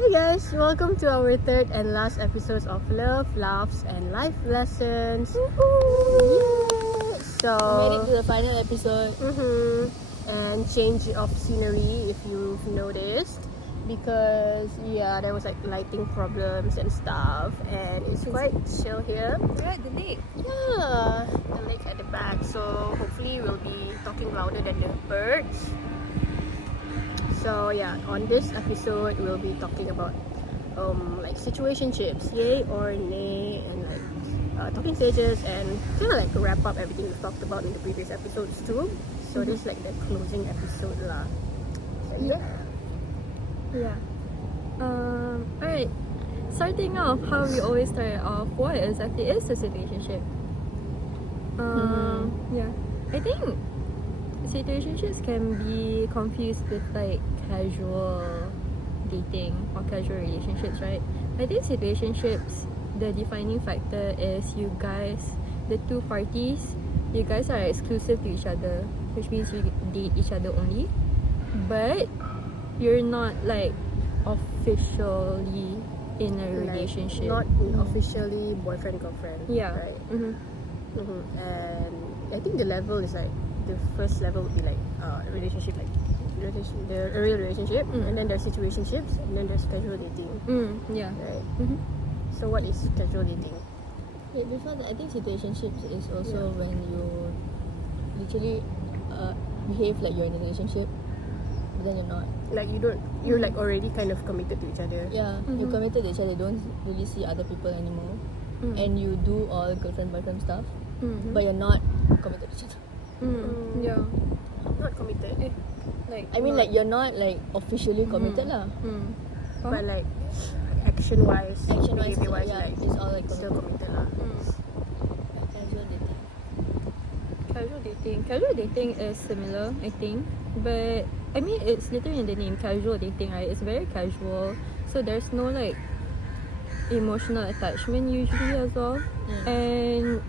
Hi guys, welcome to our third and last episode of Love, Laughs and Life Lessons. Yay! So Made it to the final episode. And change of scenery if you've noticed, because there was like lighting problems and stuff, and it's quite chill here. We're at the lake. Yeah, the lake at the back, so hopefully we'll be talking louder than the birds. So yeah, on this episode we'll be talking about like situationships, yay or nay, and like talking stages, and kind of like wrap up everything we've talked about in the previous episodes too. So this is like the closing episode lah. So Yeah. Alright. Starting off, how we always start off, what exactly is a situationship? Yeah. I think situationships can be confused with like casual dating or casual relationships, right? I think situationships, the defining factor is you guys, the two parties, you guys are exclusive to each other, which means you date each other only, but you're not like officially in a relationship. Not officially boyfriend girlfriend. Yeah. Right. And I think the level is like, the first level would be like relationship, like the real relationship, and then there's situationships, and then there's casual dating. Yeah. Right. So what is casual dating? Wait, before that, I think situationships is also when you literally behave like you're in a relationship, but then you're not. Like you're like already kind of committed to each other. Yeah, you're committed to each other, don't really see other people anymore, and you do all girlfriend boyfriend stuff, but you're not committed to each other. Yeah. Not committed, Like I mean, like you're not like officially committed lah. but like action wise, behavior wise, yeah, like it's all like still committed lah. Casual dating. Casual dating is similar, I think, but I mean it's literally in the name, casual dating, right? It's very casual, so there's no like emotional attachment usually as well. And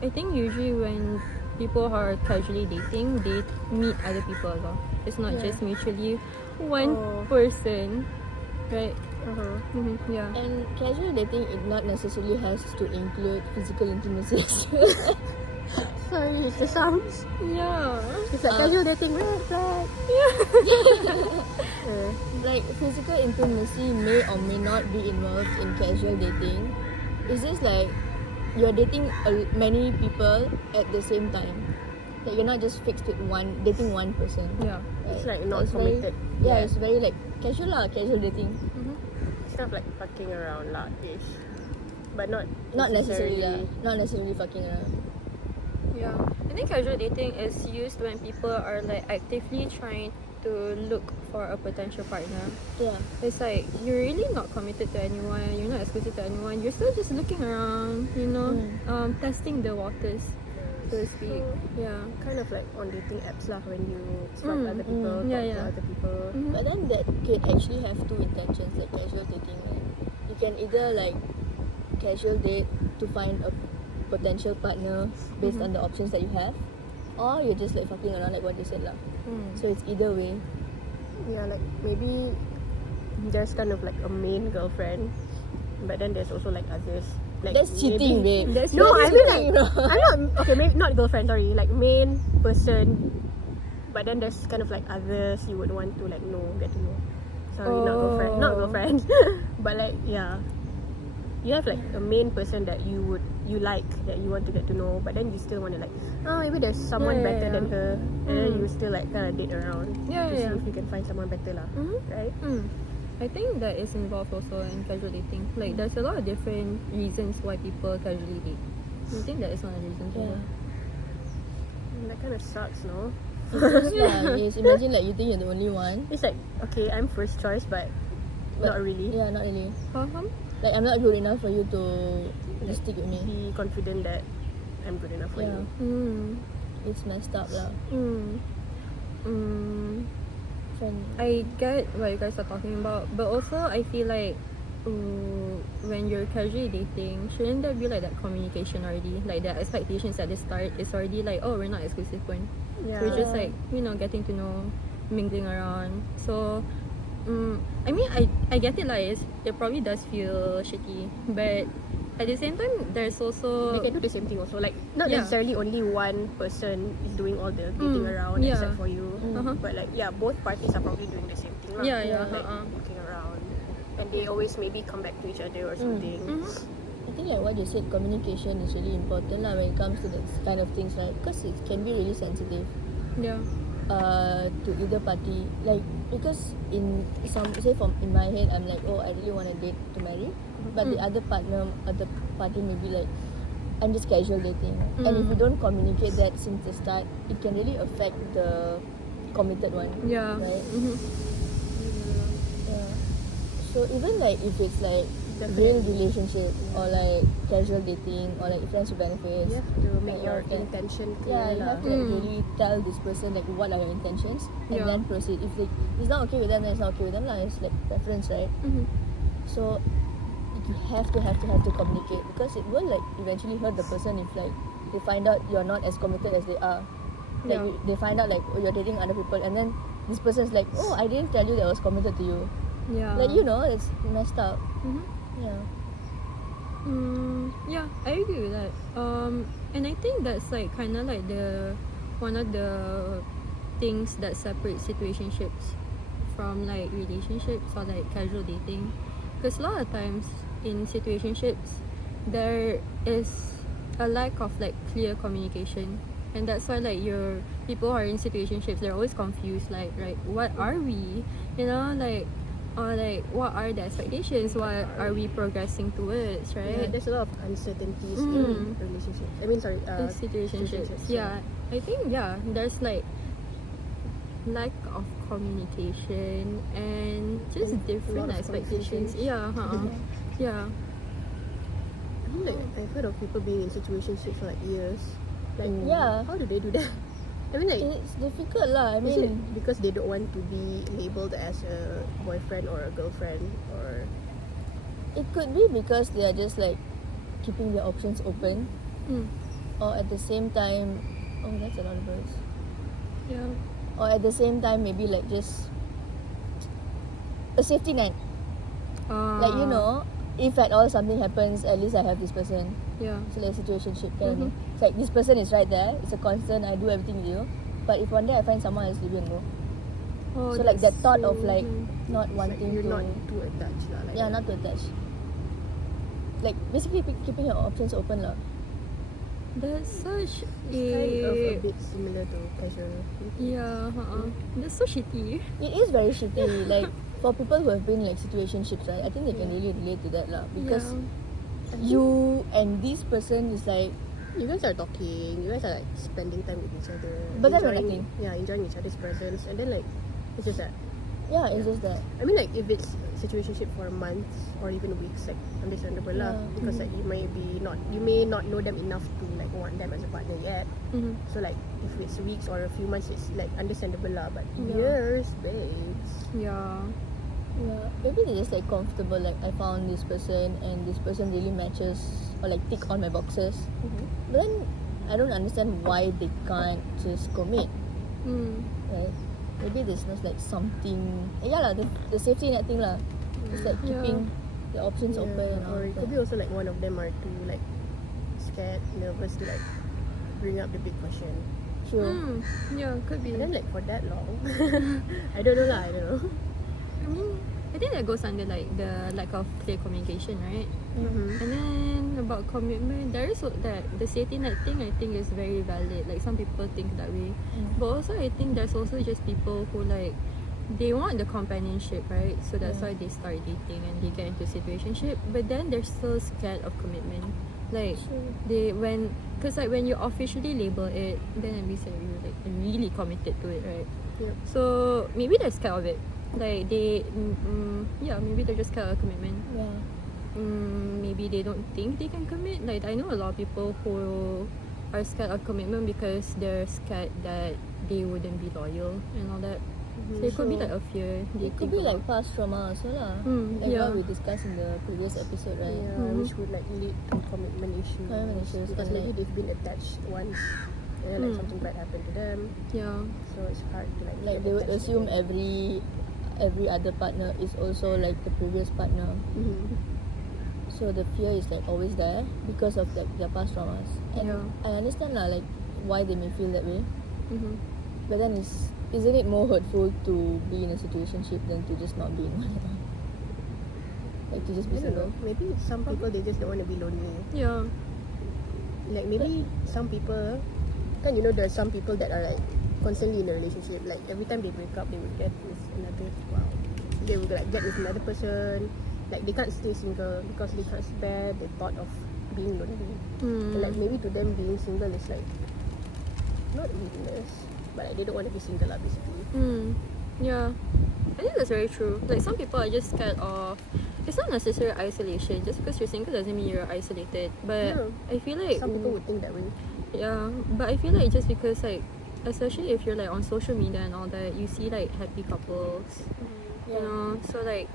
I think usually when people are casually dating, they meet other people as well. It's not just mutually one person, right? Yeah. And casual dating, it not necessarily has to include physical intimacy. Sorry, it's the sounds. Yeah. It's like casual dating, red flag. Like physical intimacy may or may not be involved in casual dating. It's just like you're dating many people at the same time. Like you're not just fixed with dating one person. Yeah. Right? It's like not It's very- committed. It's very like casual dating. It's not like fucking around lah, ish. But not Necessarily not necessarily fucking around. Yeah. I think casual dating is used when people are like actively trying to look for a potential partner. Yeah. It's like you're really not committed to anyone, you're not exclusive to anyone, you're still just looking around, testing the waters, so to speak. Yeah. kind of like on dating apps lah, when you swipe other people, talk to other people. But then that can actually have two intentions, like casual dating. Right? You can either like casual date to find a potential partner based on the options that you have, or you're just like fucking around like what you said lah. So it's either way. Yeah, like maybe there's kind of like a main girlfriend, but then there's also like others. Like That's cheating, babe. There's No, I that's mean cheating, like I'm not okay. Maybe not girlfriend. Sorry, like main person. But then there's kind of like others you would want to like get to know. Sorry, not girlfriend. But like you have like a main person that you like, that you want to get to know, but then you still want to like, maybe there's someone better than her, and then you still like kind of date around to see if you can find someone better lah, right? I think that is involved also in casual dating. Like there's a lot of different reasons why people casually date. I think that is one of the reasons. That kind of sucks, no? Yes, imagine like you think you're the only one. It's like, okay, I'm first choice, but not really. Yeah, not really. Uh-huh. Like I'm not good enough for you to stick with me. Be confident that I'm good enough for you. It's messed up lah. I get what you guys are talking about, but also I feel like when you're casually dating, shouldn't there be like that communication already? Like the expectations at the start is already like, oh, we're not exclusive one. Yeah. We're just like, getting to know, mingling around. So I mean, I get it, like it probably does feel shitty, but at the same time, there's also They can do the same thing also. Like not Yeah. necessarily only one person is doing all the dating around yeah. except for you. Uh-huh. But like both parties are probably doing the same thing. Lah. Yeah, Like looking around, and they always maybe come back to each other or something. I think like what you said, communication is really important lah when it comes to this kind of things, right? Because it can be really sensitive Yeah. to either party. Like because in in my head, I'm like, oh, I really want to date to marry, but the other party may be like, I'm just casual dating. And if you don't communicate that since the start, it can really affect the committed one. Yeah. Right. Mm-hmm. Yeah. So even like if it's like real relationship or like casual dating or like friends with benefits, You have to make like, your all that. intention Yeah, clear. you lah. have to like, really tell this person like what are your intentions and Yeah. then proceed. If like it's not okay with them, then it's not okay with them lah. It's like preference, right? Mm-hmm. So you have to communicate because it will like eventually hurt the person if like they find out you're not as committed as they are. Like Yeah. they find out like, oh, you're dating other people, and then this person's like, oh, I didn't tell you that I was committed to you. Yeah. Like, you know, it's messed up. Mm-hmm. Yeah. Yeah, I agree with that. And I think that's like kind of like the one of the things that separates situationships from like relationships or like casual dating. Because a lot of times in situationships, there is a lack of like clear communication, and that's why like your people who are in situationships, they're always confused. Like, right, what are we? You know, like. Or like, what are the expectations? What are we progressing towards, Yeah, right? there's a lot of uncertainties in relationships. I mean, sorry, Situationships. Yeah, I think there's like lack of communication and just And a different lot of expectations. conversations. Yeah, yeah, I mean, like I've heard of people being in situationships for like years. Like, Yeah. how do they do that? I mean, like, It's difficult lah. I is it mean, because they don't want to be labeled as a boyfriend or a girlfriend, or it could be because they are just like keeping their options open, or at the same time, oh, that's a lot of words. yeah, Or at the same time, maybe like just a safety net. Like, you know, if at all something happens, at least I have this person. yeah, So like situationship kan. It's like this person is right there. It's a constant. I do everything with you. But if one day I find someone else, leave you and go. oh, So like that that's thought of so like nice. not like wanting you're to, not too attached, lah. Like yeah, not to attach. Like basically keeping your options open lah. That's such it's kind of a bit similar to casual. yeah, that's so shitty. It is very shitty. Like for people who have been like situationships, right? I think they can really relate to that lah. Because you and this person is like, You guys are talking. You guys are like spending time with each other. But then we're enjoying- nothing. Yeah, enjoying each other's presence, and then like it's just that. yeah, it's just that. I mean, like if it's situationship for months or even weeks, like understandable lah. Yeah. Because like you may not know them enough to like want them as a partner yet. Mm-hmm. So like if it's weeks or a few months, it's like understandable lah. But Yeah. years, babes. Yeah, Yeah, maybe they're just like comfortable. Like I found this person and this person really matches or like tick on my boxes. But then I don't understand why they can't just commit, right? Maybe there's not like something. Yeah lah, the safety net thing lah. It's like keeping the options open and all Or it that. could be also like one of them are too like scared, nervous to like bring up the big question. True. yeah, could be. And then like for that long, I don't know lah. I don't know. I mean, I think that goes under like the lack of clear communication, right? Mm-hmm. And then about commitment, there is that the safety net thing. I think is very valid. Like some people think that way, but also I think there's also just people who like they want the companionship, right? So that's why they start dating and they get into situationship. But then they're still scared of commitment. Like because like when you officially label it, then at least you're like really committed to it, right? Yep. So maybe they're scared of it. Like they, maybe they're just scared of commitment. Yeah. Maybe they don't think they can commit. Like I know a lot of people who are scared of commitment because they're scared that they wouldn't be loyal and all that. So it could be like a fear. They It could think be like about. past trauma also lah. Like yeah. what we discussed in the previous episode, right? Yeah, which would like lead to commitment issues. Commitment issues Because and, maybe like- they've been attached once, and then like something bad happened to them. Yeah. So it's hard to like. Like get they would attached assume again. every other partner is also like the previous partner. Mm-hmm. So the fear is like always there because of their past traumas. And Yeah. I understand lah, like why they may feel that way. Mm-hmm. But then isn't it more hurtful to be in a situationship than to just not be in one at all? Like to just be I don't single. know. Maybe some people they just don't want to be lonely. Yeah. Like maybe some people, kan you know there are some people that are like constantly in a relationship. Like every time they break up, they will get with another. Wow. They will like get with another person. Like they can't stay single because they can't bear the thought of being lonely. And like maybe to them being single is like not weakness, but like, they don't want to be single lah basically. Yeah. I think that's very true. Like some people are just scared of. It's not necessarily isolation. Just because you're single doesn't mean you're isolated. But Yeah. I feel like Some people would think that way. yeah. But I feel like just because like, especially if you're like on social media and all that, you see like happy couples. You know, so like.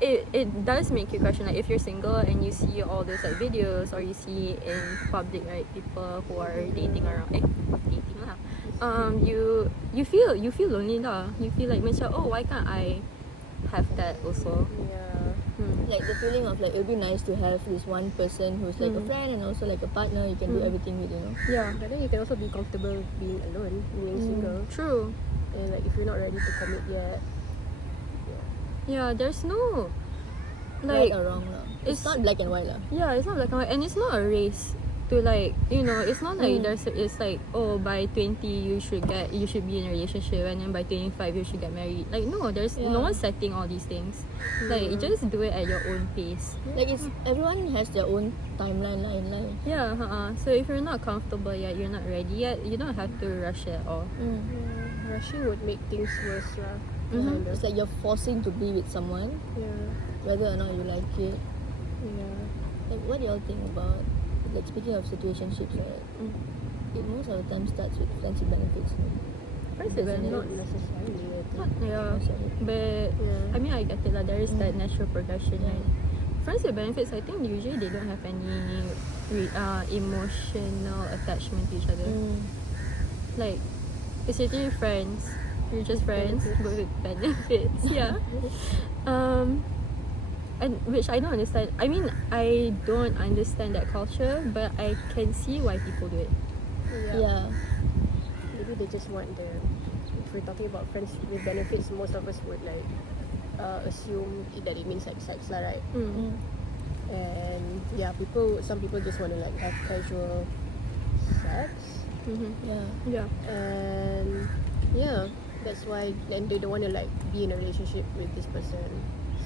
It does make you question, like if you're single and you see all those like videos or you see in public, right, people who are dating around dating lah, you feel lonely lah. You feel like macam, oh, why can't I have that also? Yeah. Like the feeling of like it would be nice to have this one person who's like a friend and also like a partner you can do everything with, you know. Yeah, But then you can also be comfortable being alone, being single. true. And like if you're not ready to commit yet. Yeah, there's no Right like or wrong lah. It's it's- not black and white lah. yeah, it's not black and white, and it's not a race to like, you know, it's not like it's like, oh, by 20 you should be in a relationship and then by 25 you should get married. Like no, there's no one setting all these things. Like you just do it at your own pace. Like it's everyone has their own timeline lah in life. Yeah, so if you're not comfortable yet, you're not ready yet, you don't have to rush it at all. Yeah, rushing would make things worse lah. Kind of. It's like you're forcing to be with someone Yeah. whether or not you like it. Yeah. Like what do y'all think about, like speaking of situationships, right? It most of the time starts with friendship benefits. No? Friends with Doesn't it? Not necessarily, I think. Yeah, but Yeah. I mean, I get it lah. There is that natural progression, right? Friends with benefits, I think usually they don't have any emotional attachment to each other. Like, it's literally friends. You're just friends, but with benefits. Yeah. And which I don't understand. I mean, I don't understand that culture, but I can see why people do it. Yeah. Maybe they just want the. If we're talking about friends with benefits, most of us would like assume that it means like sex lah, right? And yeah, some people just want to like have casual sex, Yeah. Yeah. and yeah, that's why then they don't want to like be in a relationship with this person.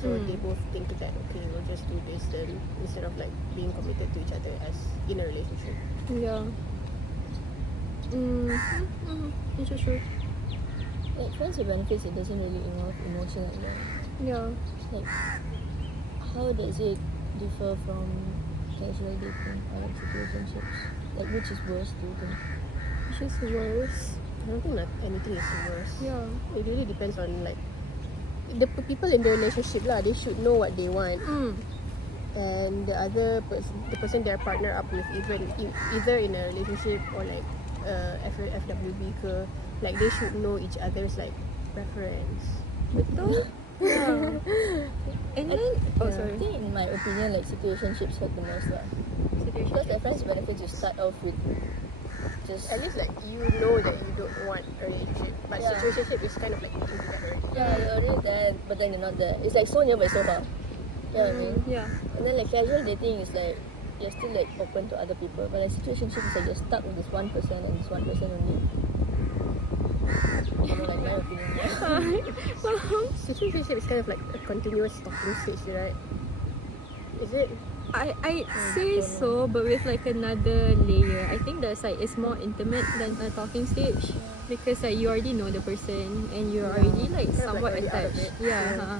So they both think that okay, we'll just do this then instead of like being committed to each other as in a relationship. Yeah. It's just true. Like friends with benefits, it doesn't really involve emotion at all. Yeah. Like how does it differ from casual dating or like situationships? Like which is worse, do you think? It's just worse. I don't think that anything is worse. Yeah. It really depends on like the people in the relationship lah. They should know what they want, and the other the person they're partner up with, either in a relationship or like FWB ke, like they should know each other's like preference. Betul? Yeah. And then, I think in my opinion, like situationships hurt the most lah. Because the friends with benefits, you start off with just At least like you know that you don't want a relationship, but Yeah. situationship is kind of like looking to that already. yeah, you're already there, but then you're not there. It's like so near but so far. You know what I mean? yeah. And then like casual dating is like you're still like open to other people, but like situationship is like you're stuck with this one person and this one person only. I don't know, like my opinion. Yeah. Situationship is kind of like a continuous talking stage, right? Is it? I say so, but with like another layer. I think that's like it's more intimate than a talking stage because like you already know the person and you're already like Kind of somewhat like already out of attached. it. Yeah.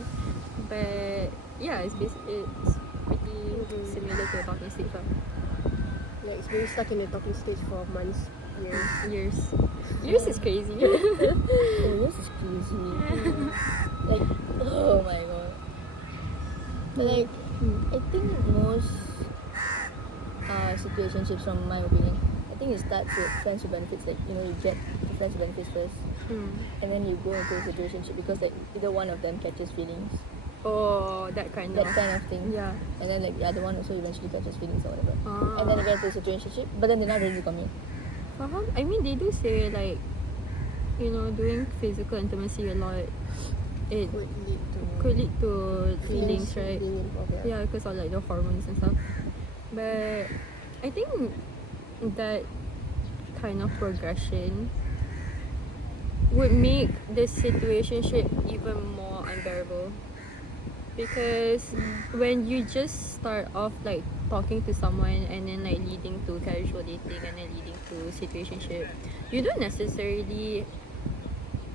But yeah, it's pretty similar to a talking stage. Like it's being stuck in the talking stage for months, years. Yours is crazy. Oh, this is crazy. Like, oh my god. But like, I think most situationships, from my opinion, I think it starts with friends with benefits. Like, you know, you get to friends with benefits first. and then you go into a situationship because like either one of them catches feelings, Oh, that kind of. thing. Yeah. And then like the other one also eventually catches feelings or whatever. And then Ah. they get into a situationship, but then they're not ready to commit. Faham? I mean, they do say like, you know, doing physical intimacy a lot, it Could lead to could lead to feelings, right? being involved, Yeah, because of like the hormones and stuff. But I think that kind of progression would make the situationship even more unbearable. Because when you just start off like talking to someone and then like leading to casual dating and then leading to situationship, you don't necessarily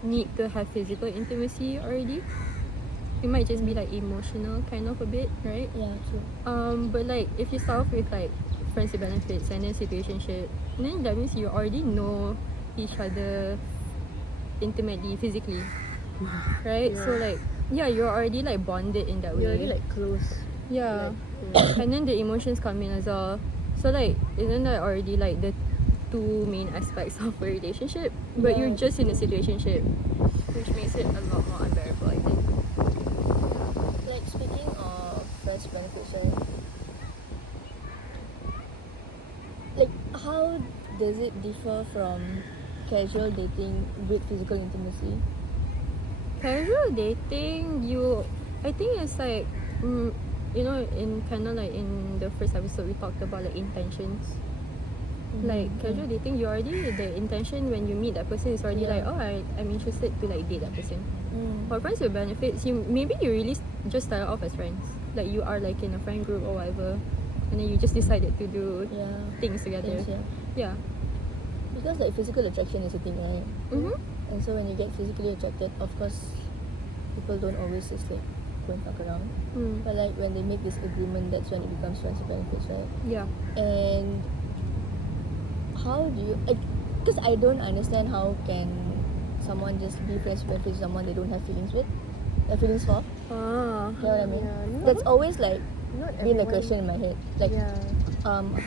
need to have physical intimacy already. It might just be like emotional kind of a bit, right? Yeah, true. But like if you start off with like friends with benefits and then situationship, then that means you already know each other intimately, physically, right? Yeah. So like, yeah, you're already like bonded in that way. You're already like close. yeah. Like, And then the emotions come in as well. So like, isn't that already like the two main aspects of a relationship? But Yeah. you're just in a situationship, which makes it a lot more unbearable, I think. Like speaking of friends benefits, right? Like how does it differ from casual dating with physical intimacy? Casual dating, I think it's like, you know, in kind of like in the first episode we talked about like intentions. Like casual dating, you already, the intention when you meet that person is already Yeah. like, oh, I'm interested to like date that person. Mm. For friends with benefits, maybe you really just start off as friends, like you are like in a friend group or whatever, and then you just decided to do Yeah. things together. Things, yeah. Yeah. Because like physical attraction is a thing, right? Mm-hmm. And so when you get physically attracted, of course, people don't always just like go and fuck around. But like when they make this agreement, that's when it becomes friends with benefits, right? Yeah. And how do you? Because I don't understand how can someone just be friends with benefits with someone they don't have feelings with, feelings for. Ah. You know what I mean? Yeah, no. That's always like not been a everyone- question in my head. Like, Yeah.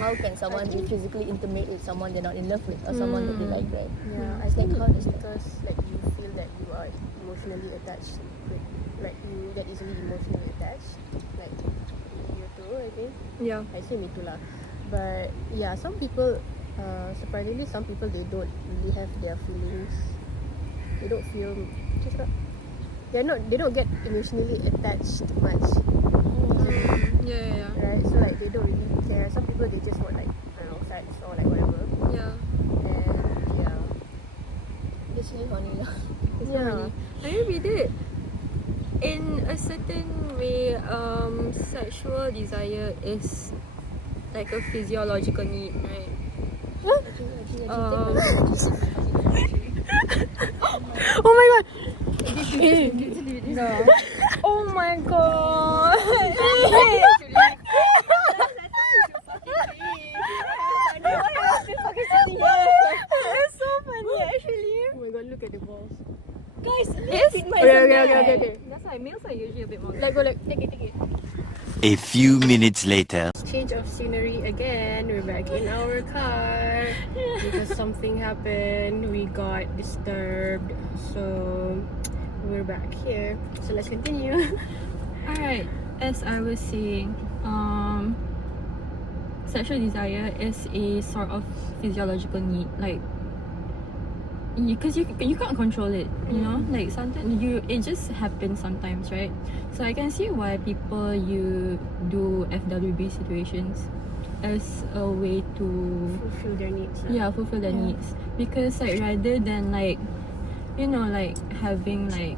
how can someone be physically intimate with someone they're not in love with or someone that they like, right? Yeah, I It's think like, how does that? because like you feel that you are emotionally attached with, like you get easily emotionally attached, like you too, I think. Yeah. I say me too lah. But yeah, some people, surprisingly, some people they don't really have their feelings. They don't feel, they don't get emotionally attached much, Yeah. right? So like they don't really care. Some people they just want like, I don't know, sex or like whatever. Yeah. And yeah. Basically horny lah. It's Yeah. not really. I mean, we did. In a certain way, sexual desire is like a physiological need, right? Oh my god! Oh my god! It's so funny actually. Oh my god, look at the balls. Guys, It's Okay. That's why males are usually a bit more. Like go like take it. A few minutes later. Change of scenery again. We're back in our car because something happened. We got disturbed, so we're back here. So let's continue. Alright, as I was saying, sexual desire is a sort of physiological need, like because you can't control it, you know, like sometimes it just happens sometimes, right? So I can see why people you do FWB situations as a way to Fulfill their needs. fulfill their needs, because like rather than like, you know, like having like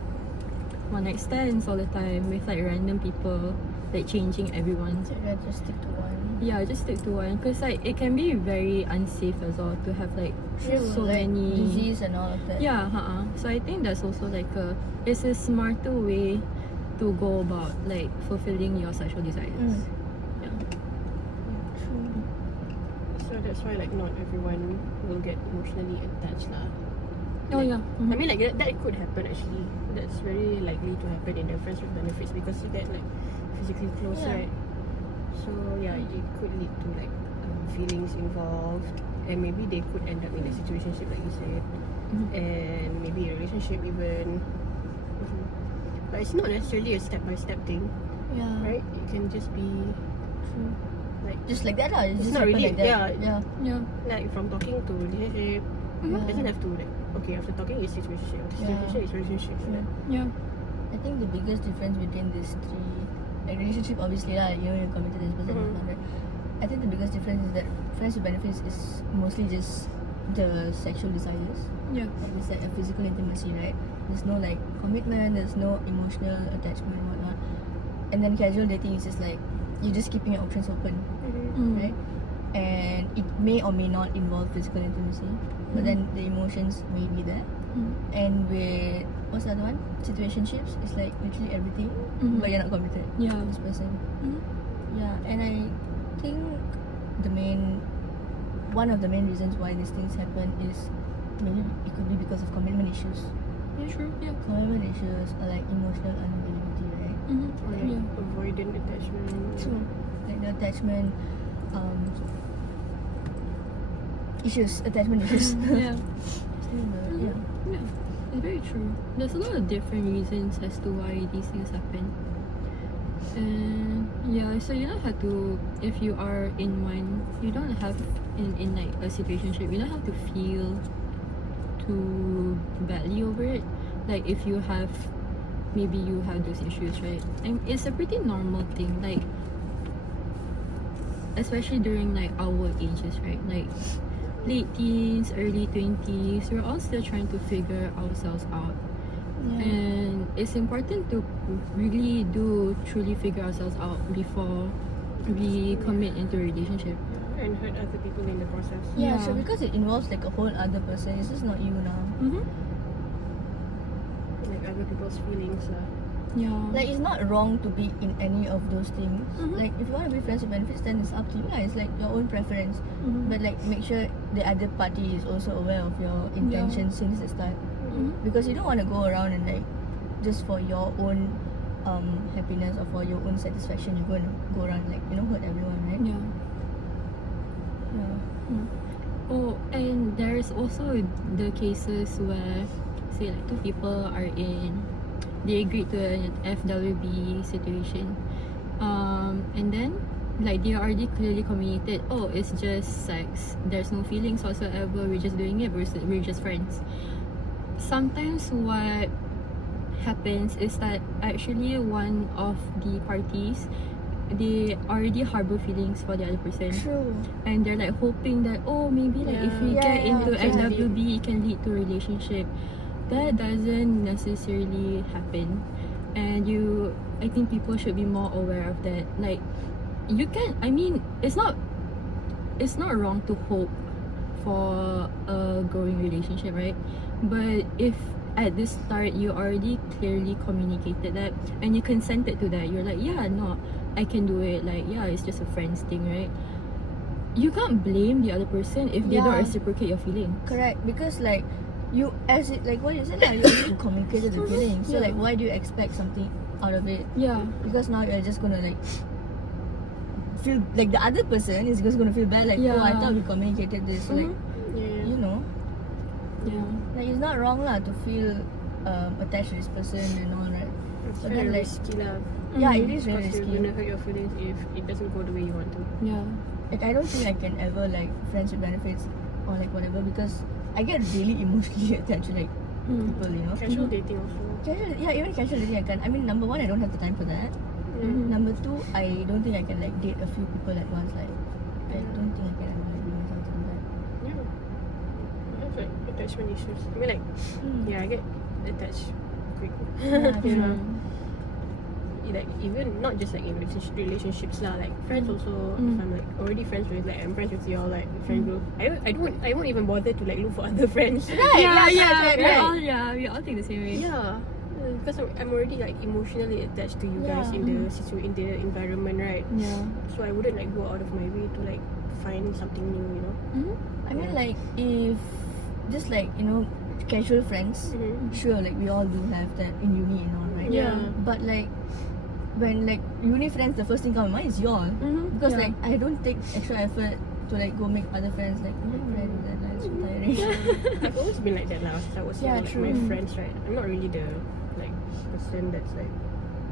one night stands all the time with like random people, like changing everyone. Just stick to one. Yeah, just stick to one, because like it can be very unsafe as well to have like so like many disease and all of that. Yeah, so I think that's also like it's a smarter way to go about like fulfilling your sexual desires. Yeah. So that's why like not everyone will get emotionally attached lah. Oh Like, yeah. I mean like that could happen actually. That's very likely to happen in the friends with benefits because you get like physically close, Yeah. right? So yeah, it could lead to like feelings involved, and maybe they could end up in a situationship like you said. and maybe a relationship even. But it's not necessarily a step-by-step thing, Yeah. right? It can just be True. like Just like that lah. It's just not happen really- like that. yeah. Yeah. like from talking to relationship. Yeah. It doesn't have to like okay after talking is situationship. After situationship is relationship. True. Yeah. I think the biggest difference between these three, like relationship obviously lah, you know you're committed to this person, right? I think the biggest difference is that friends with benefits is mostly just the sexual desires. Yeah. Like it's like a physical intimacy, right? There's no like commitment, there's no emotional attachment and whatnot. And then casual dating is just like you're just keeping your options open, right? And it may or may not involve physical intimacy, but then the emotions may be there. And with what's the other one? Situationships, it's like literally everything, but you're not committed Yeah. to this person. Yeah, and I think one of the main reasons why these things happen is maybe it could be because of commitment issues. Yeah, true. Yeah. Commitment issues or like emotional unavailability, right? Or like Yeah. avoidant attachment. True. Like the attachment attachment issues. Yeah. Yeah. Yeah, it's very true. There's a lot of different reasons as to why these things happen. And yeah, so you don't have to, if you are in one, you don't have in like a situationship, you don't have to feel too badly over it. Like if you have, maybe you have those issues, right? And it's a pretty normal thing, like especially during like our ages, right? Like late teens, early 20s, we're all still trying to figure ourselves out. And it's important to really do truly figure ourselves out before we commit into a relationship. And hurt other people in the process. Yeah, Yeah. so because it involves like a whole other person, it's just not you now. Like other people's feelings. Yeah. Like it's not wrong to be in any of those things. Like if you want to be friends with benefits, then it's up to you. It's like your own preference. But like make sure the other party is also aware of your intentions since the start. Because you don't want to go around and like just for your own happiness or for your own satisfaction, you're going to go around like hurt everyone, right? Yeah. Oh, and there's also the cases where, say, like two people are they agreed to an FWB situation, and then like they already clearly communicated, oh, it's just sex. There's no feelings whatsoever. We're just doing it. We're just friends. Sometimes what happens is that actually one of the parties, they already harbor feelings for the other person. True. And they're like hoping that, oh, maybe like if we get into FWB, it can lead to a relationship. That doesn't necessarily happen. And I think people should be more aware of that. Like, you can, I mean, it's not wrong to hope for a growing relationship, right? But if at the start you already clearly communicated that and you consented to that, you're like, yeah, no, I can do it, like, yeah, it's just a friends thing, right? You can't blame the other person if they don't reciprocate your feelings. Correct, because like what you said, like, you already communicated the feeling. So like, why do you expect something out of it? Yeah. Because now you're just gonna like feel like the other person is just gonna feel bad, like, oh, I thought we communicated this, like, you know. Yeah. Like it's not wrong lah to feel attached to this person and all, right? It's But very then, like, risky lah. yeah, it is very Because you're risky. gonna hurt your feelings if it doesn't go the way you want to. Yeah. Like I don't think I can ever like friends with benefits or like whatever, because I get really emotionally attached to like people, you know. Casual dating also. Casual, yeah, even casual dating I can't. I mean, number one, I don't have the time for that. Number two, I don't think I can like date a few people at once. Like, I don't think I can ever like bring myself to do that. Yeah. I have like attachment issues. I mean like, yeah, I get attached quick. Yeah, Like even not just like in relationships lah, like friends also. If I'm like already friends with, like I'm friends with your like friend group, I won't even bother to like look for other friends. Yeah, we all think the same way. Yeah, because I'm already like emotionally attached to you guys in the in the environment, right? Yeah. So I wouldn't like go out of my way to like find something new, you know. I mean, like if just like casual friends, sure, like we all do have that in uni and all, right? Yeah. But like when like uni friends, the first thing come to mind is y'all, because like I don't take extra effort to like go make other friends. Like why would I do that? Like so tiring. I've always been like that lah. Since I was Yeah, young, like true. my friends, right? I'm not really the like person that's like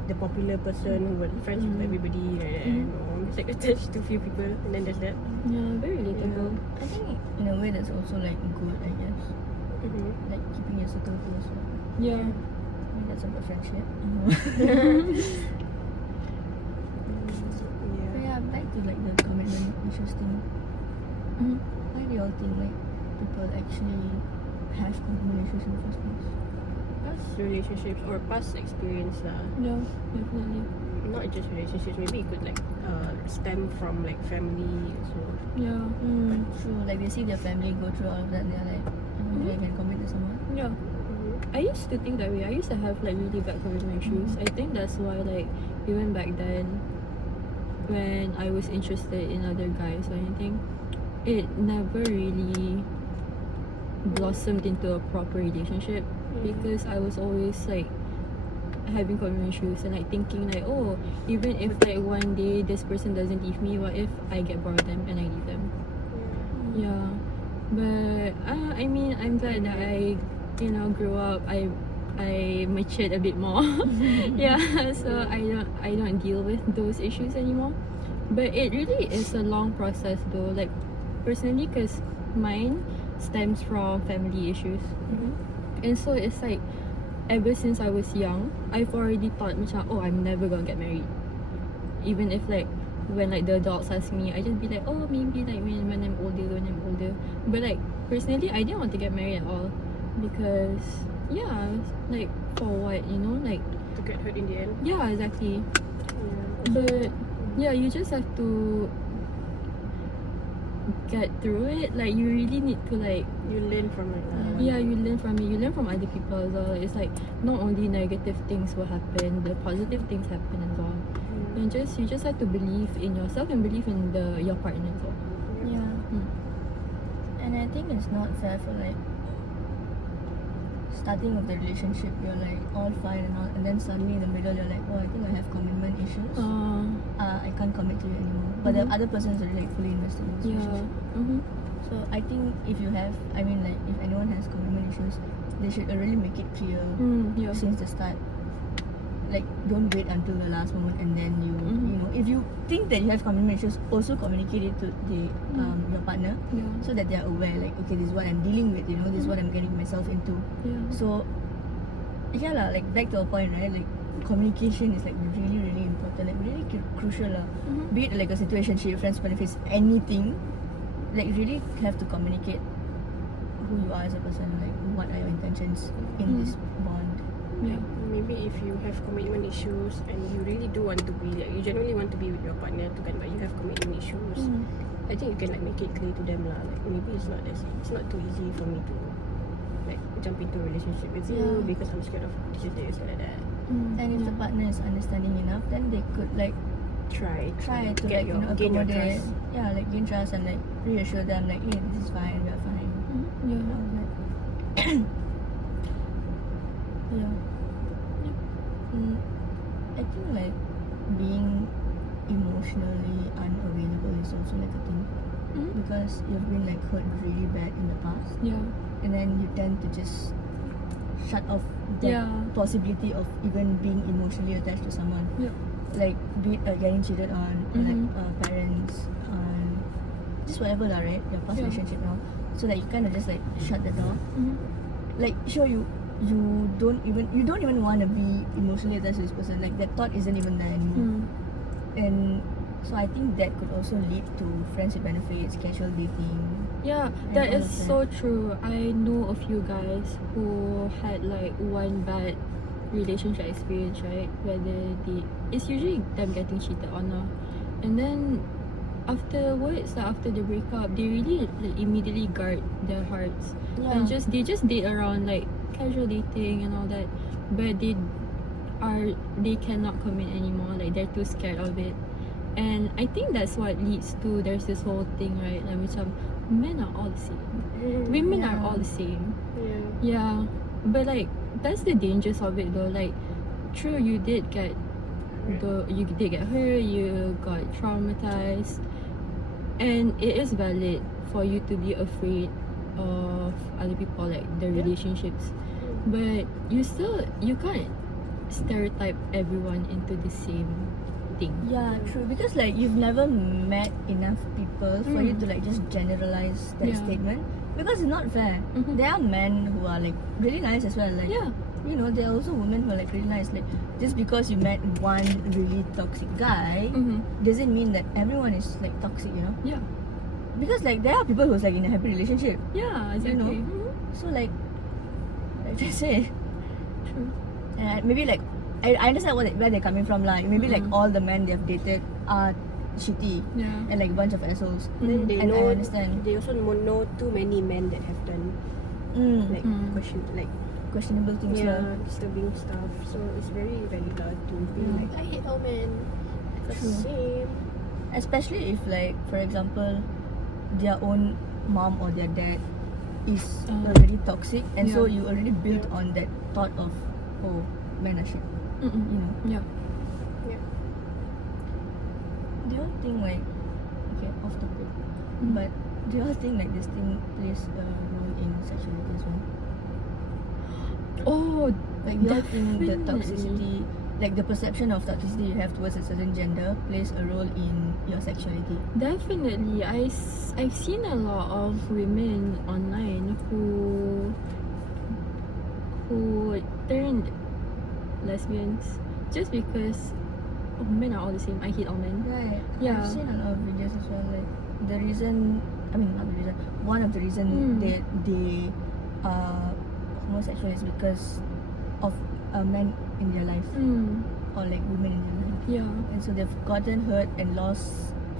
the popular person who will friends with everybody, right? I'm just like attached to a few people, and then there's that. Yeah, very relatable. I think in a way that's also like good, I guess. Like keeping your circle close. Yeah. I mean, that's about friendship. But yeah, back to like the commitment issues thing. Why do you all think like people actually have commitment issues in the first place? Past relationships or past experience lah. Yeah, definitely. Not just relationships. Maybe it could like stem from like family. So Yeah. True. Like they see their family go through all of that and they're like, I don't think I can commit to someone. Yeah. I used to think that way. I used to have like really bad commitment issues. I think that's why like even back then when I was interested in other guys or anything, it never really blossomed into a proper relationship because I was always like having commitment issues and like thinking like, oh, even if like one day this person doesn't leave me, what if I get bored of them and I leave them? Yeah. But I mean, I'm glad that I, grew up. I matured a bit more. Yeah. So I don't deal with those issues anymore. But it really is a long process though. Like personally, because mine stems from family issues, and so it's like ever since I was young, I've already thought macam, oh, I'm never gonna get married. Even if like when like the adults ask me, I just be like, oh, maybe like when I'm older. But like personally, I didn't want to get married at all because yeah, like for what, like to get hurt in the end. yeah, exactly. Yeah. But yeah, you just have to get through it. Like you really need to like You learn from it. yeah, you learn from it. You learn from other people as well. It's like not only negative things will happen, the positive things happen as well. And you just have to believe in yourself and believe in your partner as well. Yeah. And I think it's not fair for like starting of the relationship, you're like all fine and all, and then suddenly in the middle you're like, oh, I think I have commitment issues. I can't commit to you anymore. But the other person is already like fully invested in this relationship. So I think if anyone has commitment issues, they should really make it clear Yeah. since the start. Like don't wait until the last moment and then you if you think that you have commitment issues, also communicate it to the your partner Yeah. so that they are aware, like, okay, this is what I'm dealing with, this is what I'm getting myself into. Yeah. So yeah lah, like back to our point, right? Like communication is like really, really important, like really crucial lah. Be it like a situationship, friends, benefits, anything, like really have to communicate who you are as a person, like what are your intentions in this bond. Yeah. Maybe if you have commitment issues and you really do want to be like, you genuinely want to be with your partner to but you have commitment issues, I think you can like make it clear to them lah. Like maybe it's not too easy for me to like jump into a relationship with you because I'm scared of this like that. And if the partner is understanding enough, then they could like Try to get like your gain your accommodate, trust. like gain trust and like reassure them like, hey, this is fine, we are fine. Yeah. Yeah. I think like being emotionally unavailable is also like a thing because you've been like hurt really bad in the past, Yeah. and then you tend to just shut off the possibility of even being emotionally attached to someone. Yeah. Like be it getting cheated on, like parents, just whatever lah, right? Your past relationship now, so that you kind of just like shut the door. Like sure, you don't even want to be emotionally attached to this person. Like that thought isn't even there anymore. And so I think that could also lead to friendship benefits, casual dating. Yeah, and that all is of that. so true. I know a few guys who had like one bad relationship experience, right? It's usually them getting cheated on now. And then afterwards, like after the breakup, they really like immediately guard their hearts. And they just date around like casual dating and all that. But they cannot commit anymore. Like they're too scared of it. And I think that's what leads to there's this whole thing, right? Like macam men are all the same. Women are all the same. Yeah. But like that's the dangers of it though. Like true, you did get hurt, you got traumatized, and it is valid for you to be afraid of other people, like the relationships, but you can't stereotype everyone into the same thing. Yeah, true. Because like you've never met enough people for you to like just generalize that statement. Because it's not fair. There are men who are like really nice as well. Like you know, there are also women who are like really nice. Like just because you met one really toxic guy doesn't mean that everyone is like toxic, you know? Yeah. Because like there are people who's like in a happy relationship. Yeah, exactly. You know? So like I say, True. and maybe like I understand where they're coming from. Like maybe like all the men they've dated are shitty Yeah. and like a bunch of assholes. Then they And know, I understand. they also know too many men that have done like Questionable things. disturbing stuff. So it's very valid to be like, I hate all men. True. Same. Especially if like, for example, their own mom or their dad is already toxic, and so you already built on that thought of, oh, men are shit. You know. Yeah. Do you all think like, okay, off topic, but do you all think like this thing plays a role in sexuality as well? Oh, Like, do you all think the definitely. toxicity, like the perception of toxicity you have towards a certain gender, plays a role in your sexuality? Definitely. I've seen a lot of women online who turned lesbians just because men are all the same. I hate all men. Right. Yeah. I've seen a lot of videos as well. Like the reason, I mean not the reason, one of the reason they are homosexual is because of a man in their life or like women in their life, Yeah. and so they've gotten hurt and lost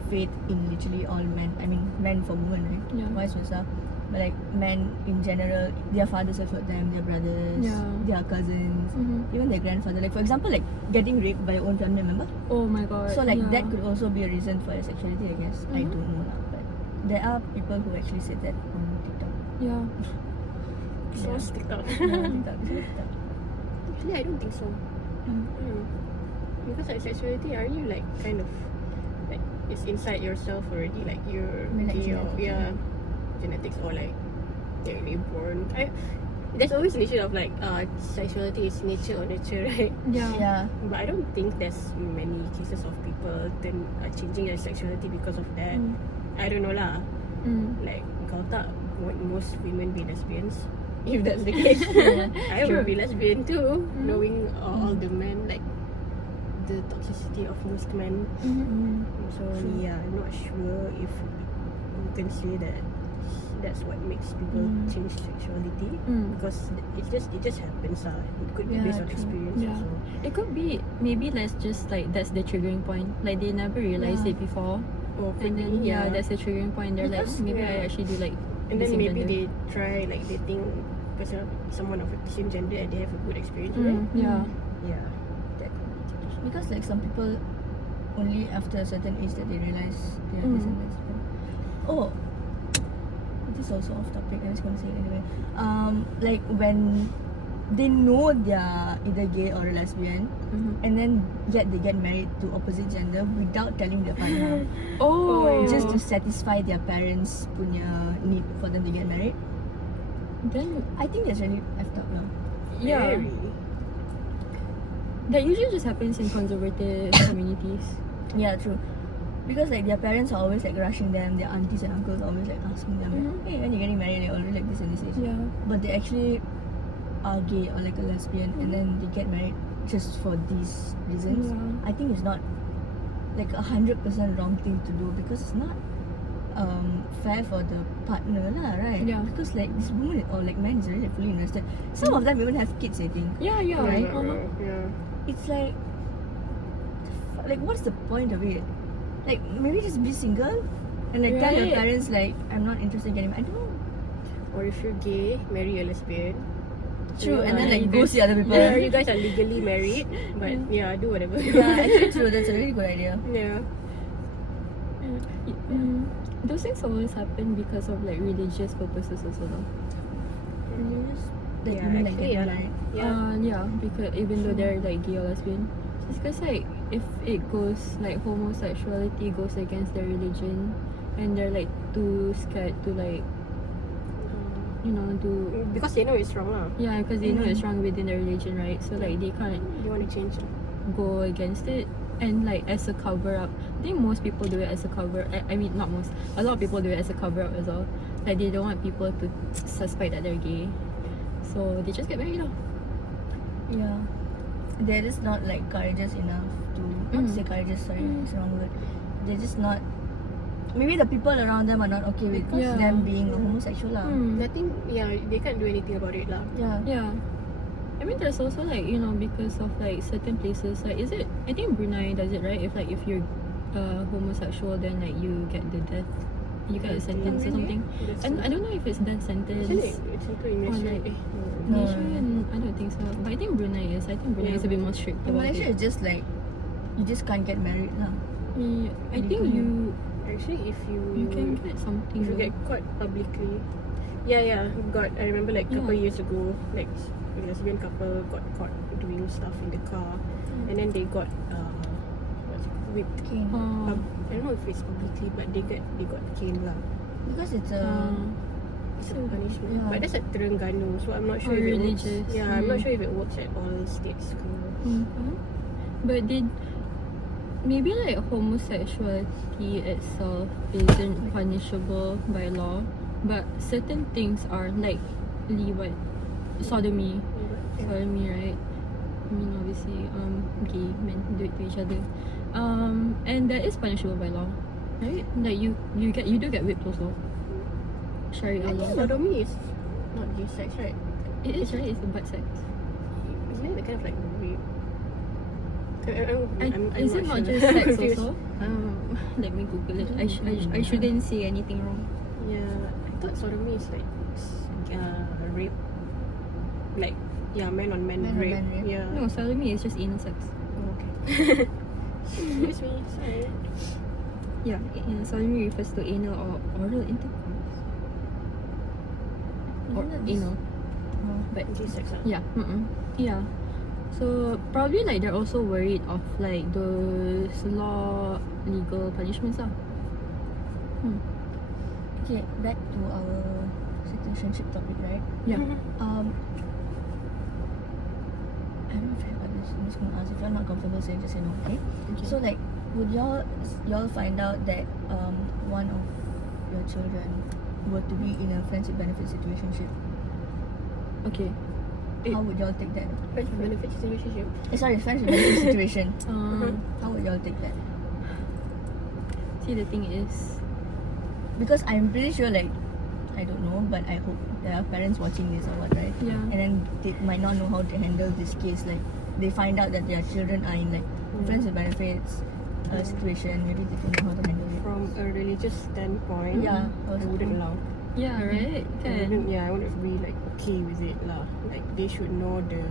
faith in literally all men. I mean men for women, right? Yeah. Vice versa. But like men in general, their fathers have hurt them, their brothers, Yeah. their cousins, even their grandfather. Like for example, like getting raped by your own family member. Oh my god. So like yeah. that could also be a reason for your sexuality, I guess. I don't know lah, but there are people who actually said that on TikTok. Yeah. So stick up. TikTok. Actually, I don't think so. Because like sexuality, are you like kind of like it's inside yourself already? Like you're I mean, like gay or genetics or like you're really born. There's always an issue of like sexuality is nature or nurture, right? Yeah. Yeah. But I don't think there's many cases of people changing their sexuality because of that. I don't know lah. Like kalau tak, would most women be lesbians? If that's the case, I would be lesbian too. Knowing all the men, like the toxicity of most men. So yeah, I'm not sure if you can say that that's what makes people change sexuality because it just happens. It could be Yeah, based on true. experience Yeah. also. It could be maybe that's just like that's the triggering point. Like they never realized it before. Or could And then be, that's the triggering point. They're like, Because, maybe I actually do like and the then same maybe gender. they try like dating someone of the same gender and they have a good experience, right? Yeah. Yeah, that could be it. Because like some people only after a certain age that they realize they are this and this. Oh, this is also off topic. I'm just gonna say it anyway. Like when they know they're either gay or a lesbian, and then yet they get married to opposite gender without telling their partner, Oh. just to satisfy their parents' punya need for them to get married. Then I think that's really effed up now. yeah, Very. that usually just happens in conservative communities. Yeah, true. Because like their parents are always like rushing them, their aunties and uncles are always like asking them, like, hey, when you're getting married, you're already like this and this age. Yeah. But they actually are gay or like a lesbian, and then they get married just for these reasons. Yeah. I think it's not like 100% wrong thing to do, because it's not fair for the partner lah, right? Yeah. Because like this woman or like man is already fully invested. Some of them even have kids, I think. Yeah, yeah. Right? Yeah. It's like what's the point of it? Like maybe just be single and like tell your Right. parents like I'm not interested in getting married. I don't know. Or if you're gay, marry a lesbian. True, and then Yeah, like you go guys- see other people. Yeah, you guys are legally married, but yeah, do whatever. Yeah, actually true. That's a really good idea. Yeah. Those things always happen because of like religious purposes also though. Religious? Like Yeah, you mean like actually, getting yeah. married? Yeah. Yeah, because even though they're like gay or lesbian, it's because like if it goes like homosexuality goes against their religion, and they're like too scared to like you know, do. Because they know it's wrong lah. Yeah, because they know it's wrong within their religion, right? So like they can't They want to change. go against it. And like as a cover up, I think most people do it as a cover. I mean, not most. A lot of people do it as a cover up as well. Like they don't want people to suspect that they're gay, so they just get married lah. Yeah. They're just not like courageous enough to not to say courageous, sorry, it's the wrong word. They're just not, maybe the people around them are not okay with Yeah. them being a homosexual lah. Nothing. Yeah, they can't do anything about it lah. Yeah. Yeah. I mean, there's also like, you know, because of like certain places, like is it? I think Brunei does it, right? If you're homosexual, then like you get the death, you get a sentence or something. And I don't know if it's death sentence. Actually, it's also in Or Malaysia. like- No. Malaysia, I don't think so. But I think Brunei is. I think Brunei is a bit more strict In about Malaysia, it. it's just like you just can't get married lah. Yeah, I think you Actually, if you can get something. if you though. get caught publicly, yeah, got. I remember like a couple years ago, like a lesbian couple got caught doing stuff in the car, and then they got what's it called? Whipped. Cane. Oh. I don't know if it's publicly, but they got caned lah. Because it's a It's a punishment. Yeah. But that's at Terengganu, so I'm not sure Oh, if it religious. works. Yeah, I'm not sure if it works at all states. But did maybe like homosexuality itself isn't punishable by law, but certain things are like what sodomy, right? I mean obviously gay men do it to each other, and that is punishable by law, right? Like you do get whipped also. Sharia I think law. sodomy is not gay sex, right? It is, right? It's a butt sex. Isn't it the kind of like rape? I'm Is it not sure. just I'm sex confused. also? Let me Google it. I shouldn't say anything wrong. Yeah, I thought sodomy is like rape. Like, yeah, man on man Man on rape. man rape. Yeah. No, sodomy is just anal sex. Oh, okay. Excuse me, sorry. Yeah, sodomy refers to anal or oral intercourse. Or Isn't that just- anal. But gay sex, Yeah. Yeah. So probably like they're also worried of like those legal punishments lah. Okay, back to our situationship topic, right? Yeah. I don't know if I got this. I'm just gonna ask. If you're not comfortable saying, just say no. Okay. Okay. So like, would y'all find out that one of your children were to be in a friends with benefits situationship? Okay. How would y'all take that? Friends with benefits relationship. Sorry, friends with benefits situation. Mm-hmm. How would y'all take that? See, the thing is, Because I'm pretty sure, like, I don't know, but I hope there are parents watching this or what, right? yeah. And then they might not know how to handle this case. Like, they find out that their children are in like friends with benefits situation. Maybe they don't know how to handle it. From a religious standpoint, Yeah, I wouldn't allow. Yeah, right? Kan? I wouldn't be like okay with it lah. Like they should know the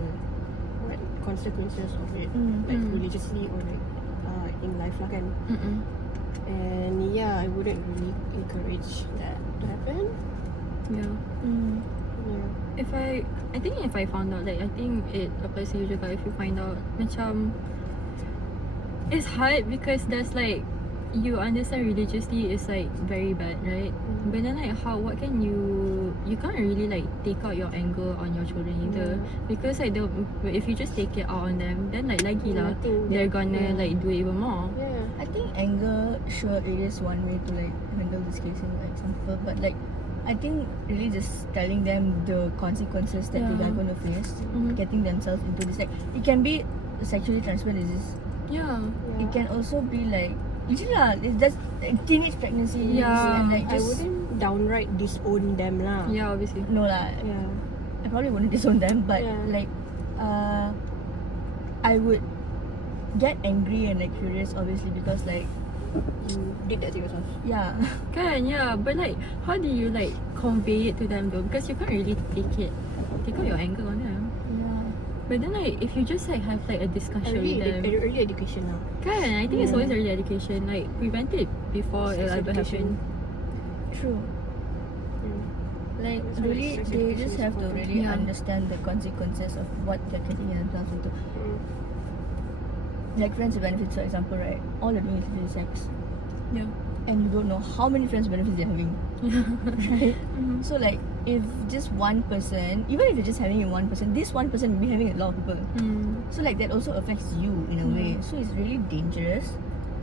consequences of it, like religiously or like in life lah kan. And yeah, I wouldn't really encourage that to happen. Yeah. Yeah. I think if I found out, like I think it applies to you juga. If you find out, macam it's hard because there's like you understand religiously is like very bad, right? But then like what can you can't really like take out your anger on your children either, because like if you just take it out on them, then like lagi lah they're gonna like do it even more. Yeah. I think anger, sure, it is one way to like handle this case in like some people, but like I think really just telling them the consequences that they are going to face, getting themselves into this, like it can be sexually transmitted disease. Yeah. It can also be like it's just teenage pregnancies. Yeah. And like I just, wouldn't downright disown them lah. Yeah, obviously. no lah. Yeah. I probably wouldn't disown them, but Yeah. like I would get angry and like curious, obviously, because like You did that to yourself. yeah. Kan, yeah. But like, how do you like convey it to them though? Because you can't really take out your anger on them. Yeah. But then like, if you just like have like a discussion with them, Early education lah. kan, I think it's always early education. Like, prevent it before it Sex ever education. happen. True. Like That's why really, sex they education just is have to important. really Yeah. understand the consequences of what they're getting themselves into. Like friends with benefits, for example, right? All they're doing is literally sex, Yeah. and you don't know how many friends with benefits they're having, right? So like, if just one person, even if you're just having it one person, this one person will be having a lot of people. So like that also affects you in a way. So it's really dangerous.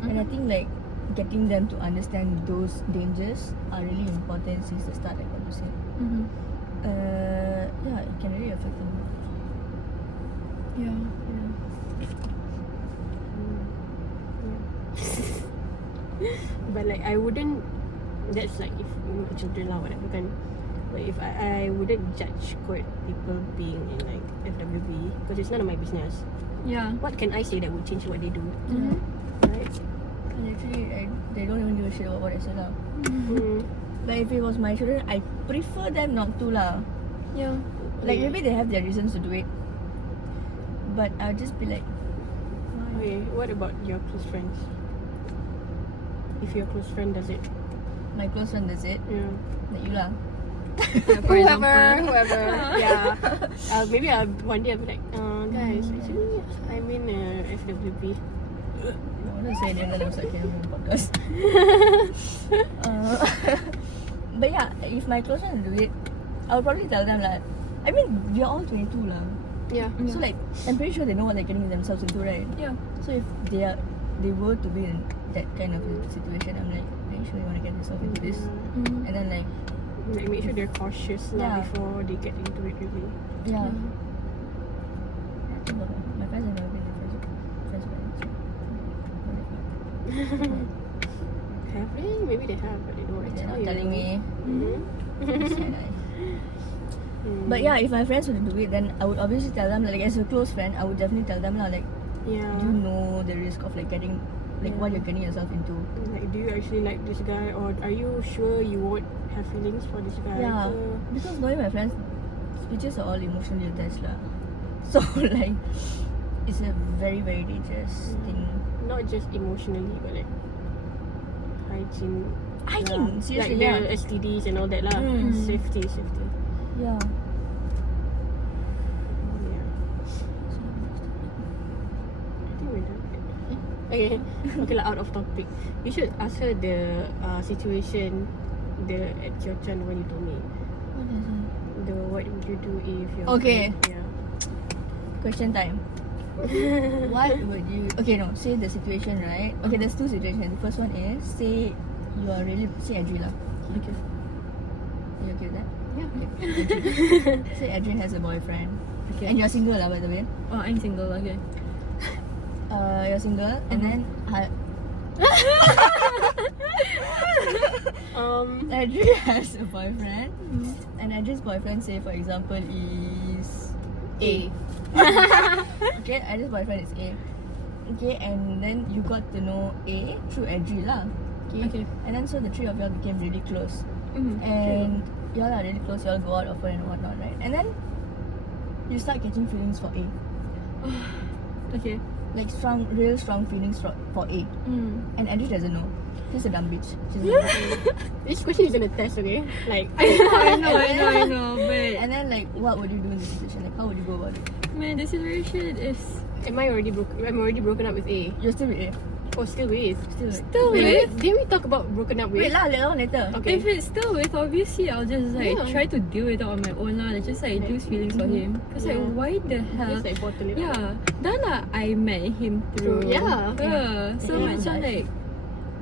And I think like getting them to understand those dangers are really important since the start, like what you said. Yeah, it can really affect them. Yeah. But like I wouldn't. That's like if children lah whatever kan. But if I wouldn't judge quite people being in like FWB because it's none of my business. Yeah. What can I say that would change what they do? Right? And actually, they don't even give a shit about what I said lah. Mm. But if it was my children, I prefer them not to lah. Yeah. Like maybe they have their reasons to do it, but I'll just be like, Okay, what about your close friends? If your close friend does it, my close friend does it, yeah. like you lah. Whoever, yeah. Maybe one day I'll be like, guys, actually I'm in FWB. I want to say name then I was like, okay, I'm in the podcast. But yeah, if my close friend do it, I'll probably tell them like, I mean, we're all 22 lah. Yeah. So like, I'm pretty sure they know what they're getting themselves into, right? Yeah. So if they were to be in that kind of a situation, I'm like, are you sure you want to get yourself into this? And then like, Make sure they're cautious Yeah. before they get into it really. yeah. I think about my friends have never been friends with Have they? Maybe they have, but they don't want to They're tell not you. telling me. Mm-hmm. But yeah, if my friends were to do it, then I would obviously tell them like as a close friend, I would definitely tell them lah like, Yeah. you know the risk of like getting like what you're getting yourself into. Like, do you actually like this guy, or are you sure you won't have feelings for this guy? Yeah, because knowing my friends, speeches are all emotionally attached lah. So like, it's a very very dangerous thing. Not just emotionally, but like hygiene. Hygiene, seriously, like yeah. the STDs and all that lah. Safety. Yeah. Yeah. I think we're done. Okay. Okay lah, out of topic. You should ask her the situation at Kyoto when you told me. What would you do if your Okay. friend- yeah. Question time. What would you? Okay, no. Say the situation, right? Okay, there's two situations. The first one is say you are really say Adrian lah. Okay. You okay with that? Yeah. Say Adrian has a boyfriend. Okay. And you're single lah, by the way. Oh, I'm single. Okay. You're single, and then Adrian has a boyfriend, and Adrian's boyfriend, say for example, is A. Okay, Adrian's boyfriend is A. Okay, and then you got to know A through Adrian lah. Okay. And then so the three of y'all became really close, and y'all are really close. Y'all go out often and whatnot, right? And then you start catching feelings for A. Okay. Like real strong feelings for A. And Andrew doesn't know. She's a dumb bitch. She's a dumb bitch. This question is on a test, okay? Like, I know. But And then like, what would you do in this situation? Like, how would you go about it? man, the situation is I'm already broken up with A. You're still with A. Oh, still with. still with. Didn't we talk about broken up with? Wait lah, later. Okay. If it's still with, obviously I'll just like Yeah. try to deal with it on my own lah. Just like induce feelings for him. Cause like Yeah. why the hell? Just like bottle it up. Yeah, dah lah I met him through. Yeah. So Yeah. macam like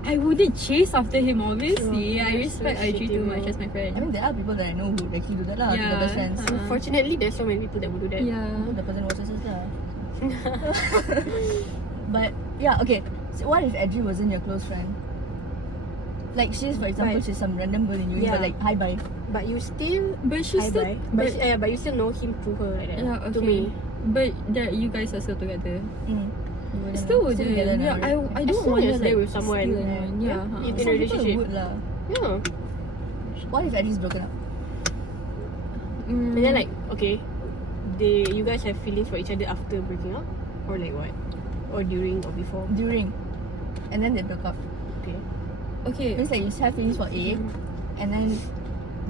I wouldn't chase after him obviously. Sure. I respect So IG shitty, too much bro. as my friend. I mean, there are people that I know who actually do that lah. To Yeah. their best friends. Fortunately, there's so many people that would do that. Yeah. The person watches us lah. But yeah, okay. So what if Adri wasn't your close friend? Like she's, for example, Right. she's some random girl in uni, but Yeah. like hi bye. But you still But she's hi still bye. but, But you still know him through her like that. yeah, To okay. me. But that you guys are still together. You wouldn't Still know. wouldn't. together Yeah, now, right? I As don't long want as to they're like with someone. steal anyone. Yeah. In Some a people relationship. would lah. Yeah. What if Adri's broken up? And then like, okay, you guys have feelings for each other after breaking up? Or like what? Or during or before? During, and then they broke up. Okay. Okay. Means like you have feelings for A, and then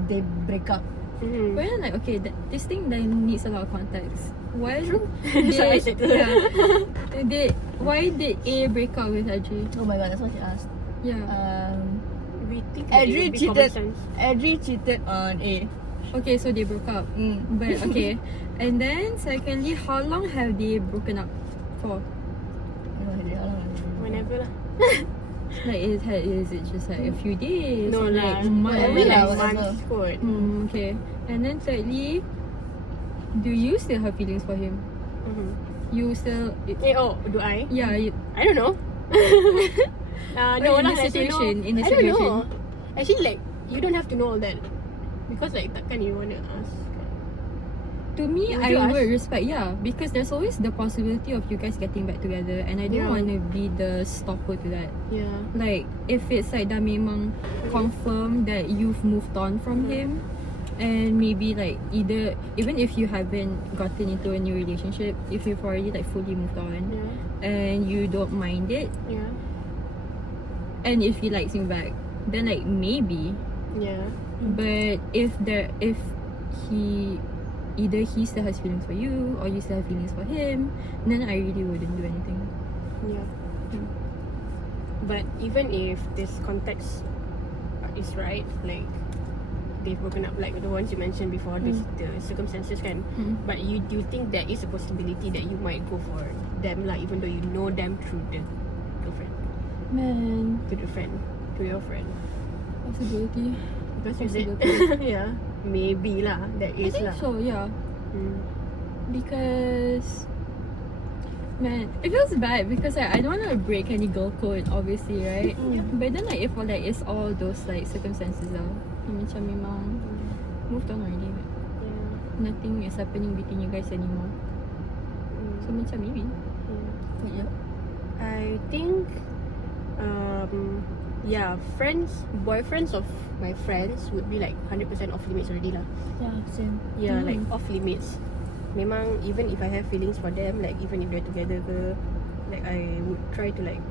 they break up. Mm-hmm. But then like okay, this thing then needs a lot of context. Why? That's what I said to her. Why did A break up with Adri? Oh my god, that's what she asked. Yeah. We think that it Adri would be common cheated. sense. Adri cheated on A. Okay, so they broke up. But okay. And then secondly, how long have they broken up for? Whenever lah. Like is it just like a few days? No or lah. like months? Maybe like whatever. months kot. Okay. And then thirdly, do you still have feelings for him? Mhm. You still Do I? yeah, I don't know. No in lah. this actually, no. situation, in this I don't know. situation. Actually, like you don't have to know all that because like takkan you wanna ask. To me, Would I you ask? would respect, yeah, because there's always the possibility of you guys getting back together, and I don't Yeah. want to be the stopper to that. Yeah. Like, if it's like dah memang confirm that you've moved on from him, and maybe like either even if you haven't gotten into a new relationship, if you've already like fully moved on Yeah. and you don't mind it, Yeah. and if he likes you back, then like maybe. Yeah. But if he either he still has feelings for you or you still have feelings for him, then I really wouldn't do anything. Yeah. But even if this context is right, like they've broken up, like the ones you mentioned before, the circumstances kan. But you do think there is a possibility that you might go for them lah, even though you know them through the girlfriend, Man, to the friend, to your friend. possibility. Because you said, Possibility. yeah, maybe lah, there I is think lah. so, yeah. Because man, it feels bad because like, I don't want to break any girl code, obviously, right? But then like if like it's all those like circumstances lah, macam memang moved on already. Yeah. Nothing is happening between you guys anymore. So macam maybe. But yeah. I think, yeah, boyfriends of my friends would be like 100% off limits already lah. Yeah, same. Yeah, like off limits. Memang even if I have feelings for them, like even if they're together ke, like I would try to like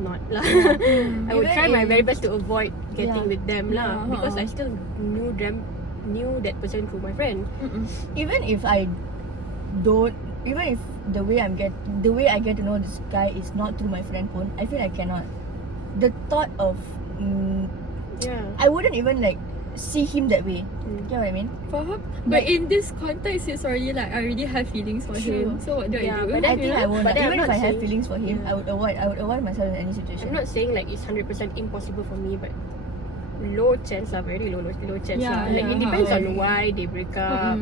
not lah. I would Even try my if- very best to avoid getting Yeah. with them lah, Yeah, because I still knew that person through my friend. Even if I don't, even if the way I get to know this guy is not through my friend phone, I feel I cannot. The thought of Yeah. I wouldn't even like see him that way. You know what I mean? Faham? But in this context, it's already like I already have feelings for him. So what do Yeah, I do? but I then think I won't. but then Even I'm if not I have saying- feelings for him, Yeah. I would avoid myself in any situation. I'm not saying like it's 100% impossible for me, but low chance lah, very low chance Yeah, lah. Like yeah, it depends I on agree. why they break up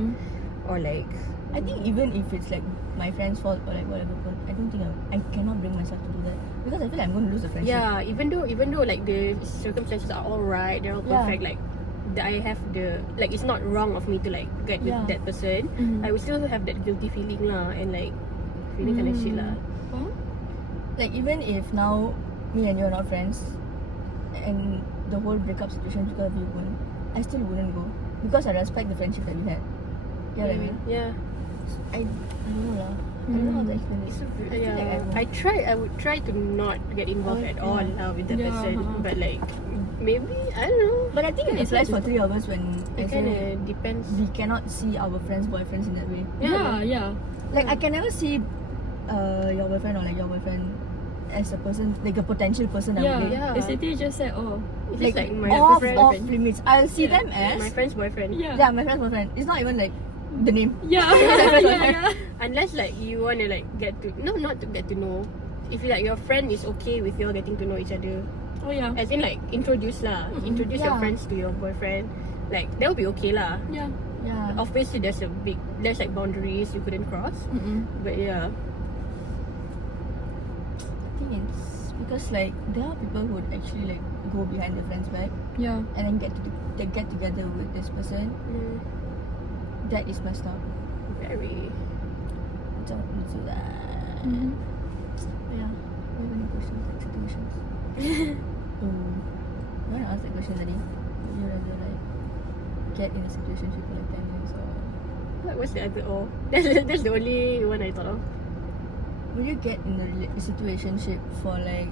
or like I think even if it's like my friend's fault or like whatever, but I don't think I cannot bring myself to do that because I feel like I'm going to lose the friendship. yeah, even though like the circumstances are all right, they're all Yeah. perfect, like I have the like it's not wrong of me to like get with Yeah. that person. I would still have that guilty feeling lah, and like feeling kind of shit lah. Like even if now me and you are not friends and the whole breakup situation because of you going, I still wouldn't go because I respect the friendship that we had. You know what I mean? Yeah. I don't know lah. I don't know how to explain this. I feel like I would try to not get involved at all with the Yeah, person, but like maybe I don't know. But I think it applies for three of us when I It say kind of depends. we cannot see our friends' boyfriends in that way. Yeah. Like I can never see your boyfriend or like your boyfriend as a person, like a potential person I would date. Yeah. The city just said, oh, It's just like my off friend. limits. I'll see Yeah, them as my friend's boyfriend. yeah, my friend's boyfriend. It's not even like the name. yeah, yeah. Unless like you wanna like get to not to get to know. If like your friend is okay with you all getting to know each other, Oh yeah, as in like introduce lah, introduce your Yeah. friends to your boyfriend, like that would be okay lah. yeah. Yeah. Obviously there's like boundaries you couldn't cross, but yeah. I think it's because like there are people who would actually like go behind their friend's back Yeah. and then get together with this person. That is messed up. Very. Don't do that. Yeah. Do you have any questions like situations? I want to ask that question tadi. Would you rather like get in a situationship for like 10 years or What's the other? Oh, that's the only one I thought of. would you get in a situationship for like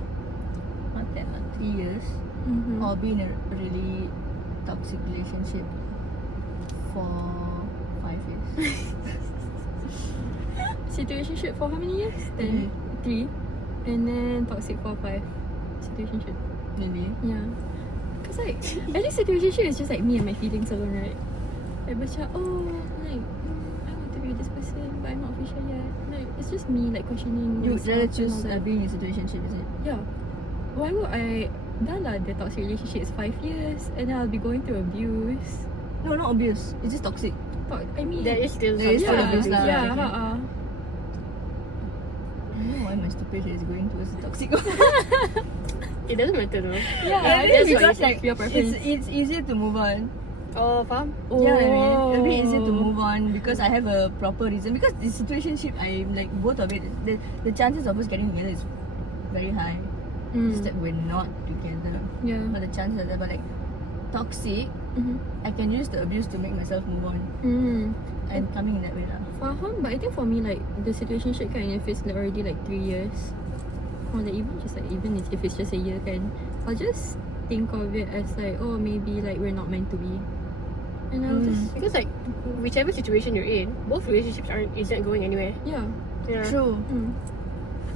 not 10 lah, 3 years or be in a really toxic relationship for 5 years? Situationship for how many years? 10, 3, and then toxic for 5. Situationship. Really? Yeah. Cause like, I think situationship is just like me and my feelings alone, right? like macam like I want to be with this person but I'm not official yet. Like it's just me like questioning. You would myself rather and choose all that. being in a situationship, is it? Yeah. Why would I? Dah lah, the toxic relationship is 5 years and then I'll be going through abuse. No, not abuse. It's just toxic. I mean, There is still There is some still sort of abuse lah. yeah, Okay. I don't know why my stupid head is going towards the toxic one. It doesn't matter though. Yeah, I that's think what because like your preference. it's easier to move on. Oh, faham? Yeah, I mean, a bit easier to move on because I have a proper reason. Because the situationship, I'm like both of it. The chances of us getting together is very high. Just that we're not together. Yeah. But the chances are there. But like toxic, I can use the abuse to make myself move on. I'm coming in that way lah. Faham, but I think for me like the situationship kan, if it's like already like 3 years or like even if it's just a year kan, I'll just think of it as like maybe like we're not meant to be, and I'll just Because like whichever situation you're in, both relationships isn't going anywhere. yeah. True. Mm.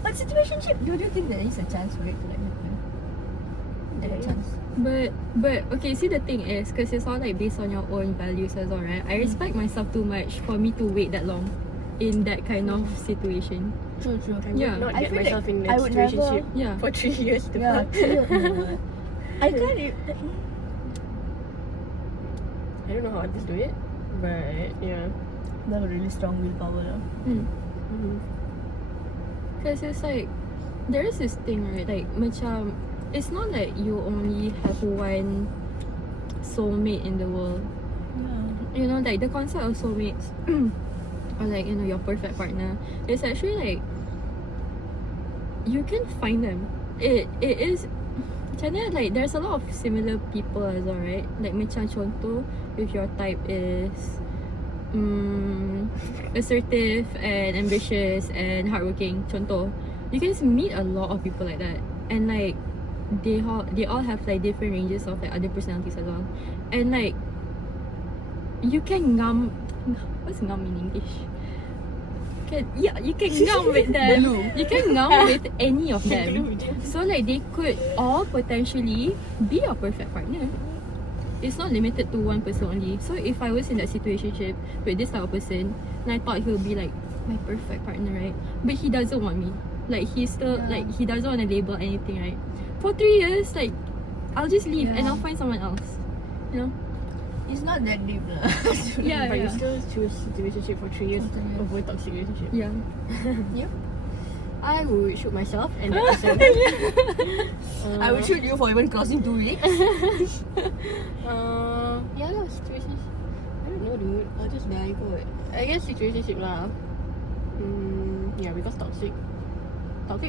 But situationship, do you think there is a chance for it to like happen? There is a chance. But okay, see the thing is, because it's all like based on your own values as well, right? I respect myself too much for me to wait that long in that kind of situation. True. I Yeah. would not I get feel myself like in I a would situationship Yeah. for 3 years. Yeah. Oh my God. I can't even. I don't know how others do it, but yeah. They have a really strong willpower lah. Because it's like there is this thing, right? Like macam it's not like you only have one soulmate in the world. You know, like the concept of soulmates or like, you know, your perfect partner, it's actually like you can find them. It is macam mana, like there's a lot of similar people as well, right? Like macam contoh, if your type is assertive and ambitious and hardworking, contoh, you can meet a lot of people like that, and like they all have like different ranges of like other personalities as well, and like you can what's ngam in English? You can ngam with them. You can ngam with any of them. So like they could all potentially be your perfect partner. It's not limited to one person only. So if I was in that situationship with this type of person, and I thought he would be like my perfect partner, right? But he doesn't want me. Like he's still like he doesn't want to label anything, right? For 3 years, like I'll just leave and I'll find someone else. You know? It's not that deep lah. Yeah, But yeah. you still choose situationship for 3 years over toxic relationship. Yeah. I would shoot myself and that person. I would shoot you for even crossing 2 weeks. Yeah lah, situationship. I don't know, dude. I'll just die kot. I guess situationship lah. Yeah, because toxic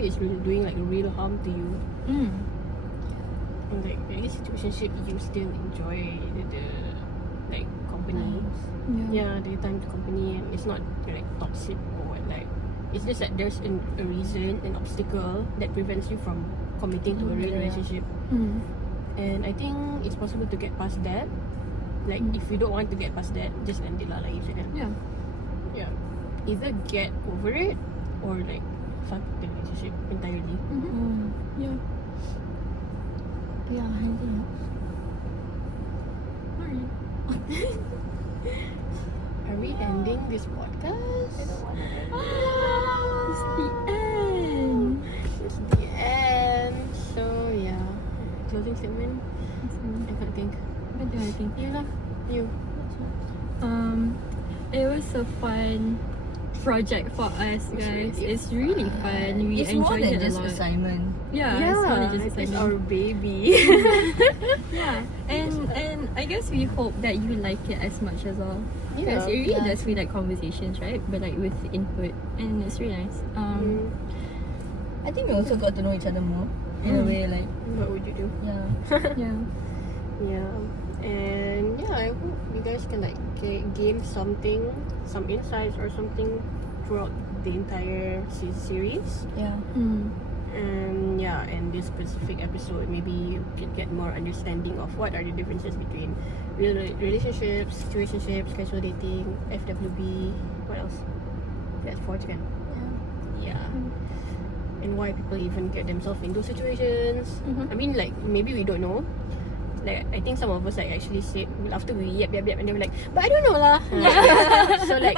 is really doing like real harm to you. Like at least situationship, you still enjoy the like company. Yeah, the time to company, and it's not like toxic or what. Like it's just that there's a reason, an obstacle that prevents you from committing to a real relationship. And I think it's possible to get past that. Like if you don't want to get past that, just end it lah, like you said. Yeah. Either get over it or like fuck the relationship entirely. Yeah. Yeah, anything else? Not really. Are we ending this podcast? I don't want to end. It's the end. It's the end. So yeah, closing statement. I can't think. What do I think? You lah. You. It was a fun project for us, guys. It's really fun. We It's more enjoyed than it a just lot. assignment. Yeah, it's more than just it's assignment. our baby. Yeah, and I guess we hope that you like it as much as well. Because it really does feel like conversations, right? But like with input, and it's really nice. I think we also got to know each other more in a way, like What would you do? Yeah. Yeah. And yeah, I hope you guys can like gain something, some insights or something throughout the entire series. yeah. And yeah, and this specific episode, maybe you can get more understanding of what are the differences between real relationships, situationships, casual dating, FWB, what else? That's 4 kan? Yeah. And why people even get themselves in those situations. I mean, like maybe we don't know, like I think some of us like actually said after we yap, and they were like, but I don't know lah. So like,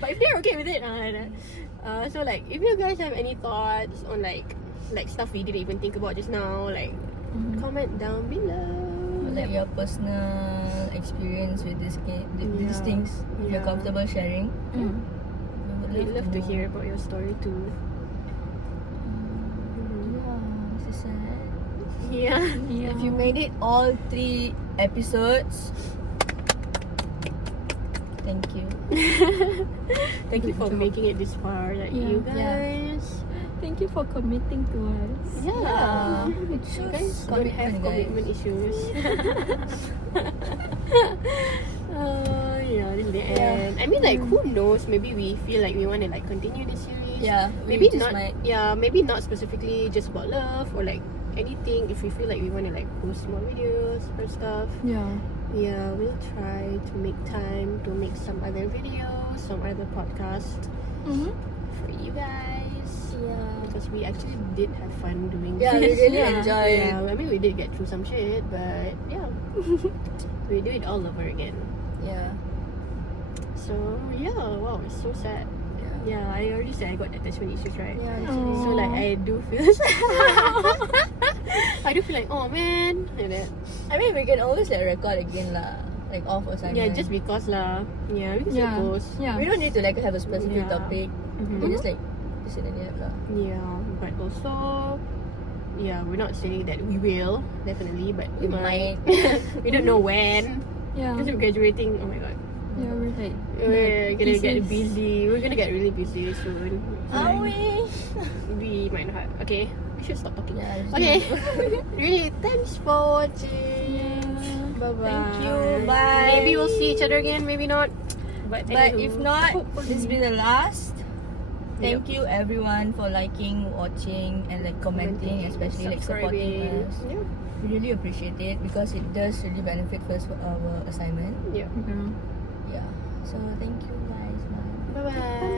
but if they're okay with it, so like if you guys have any thoughts on like stuff we didn't even think about just now, like comment down below. Like your personal experience with these things, if you're comfortable sharing. We'd love to hear about your story too. This is sad. Yeah. If you made it all 3 episodes, thank you. Thank you for making it this far. Like you guys. Thank you for committing to us. Yeah. It You shows guys don't have commitment issues. Yeah, this is the end. I mean, like, who knows? Maybe we feel like we want to like continue this series. Yeah, Maybe we just not. might. Yeah, maybe not specifically just about love or like anything. If we feel like we want to like post more videos or stuff, Yeah. yeah, we'll try to make time to make some other videos, some other podcast for you guys. Yeah. Because we actually did have fun doing Yeah, we this. really enjoyed. Yeah, I mean we did get through some shit, but yeah, we do it all over again. Yeah. So yeah, wow, it's so sad. Yeah, I already said I got attachment issues, right? Yeah, So like I do feel sad. I do feel like, oh man, like that. I mean, we can always like record again lah, like off assignment. Yeah, just because lah. Yeah, because Yeah. it goes. Yeah. we don't need to like have a specific Yeah. topic. We just like sit and yap lah. Yeah, but also, yeah, we're not saying that we will definitely, but We might. We don't know when. Yeah. Because we're graduating. Oh my god. Yeah, we're like We're gonna get thesis. busy. We're gonna get really busy soon. Are we? We might not. Okay, we should stop talking. Yeah, Okay. Really, thanks for watching. Bye bye. Thank you, bye. Maybe we'll see each other again. Maybe not. But But anywho, if not, hopefully. this will be the last. Thank you everyone for liking, watching, and like commenting, especially like supporting subscribing. us. Yeah. We really appreciate it because it does really benefit us for our assignment. Yeah. Yeah. So thank you guys. Bye. Bye bye.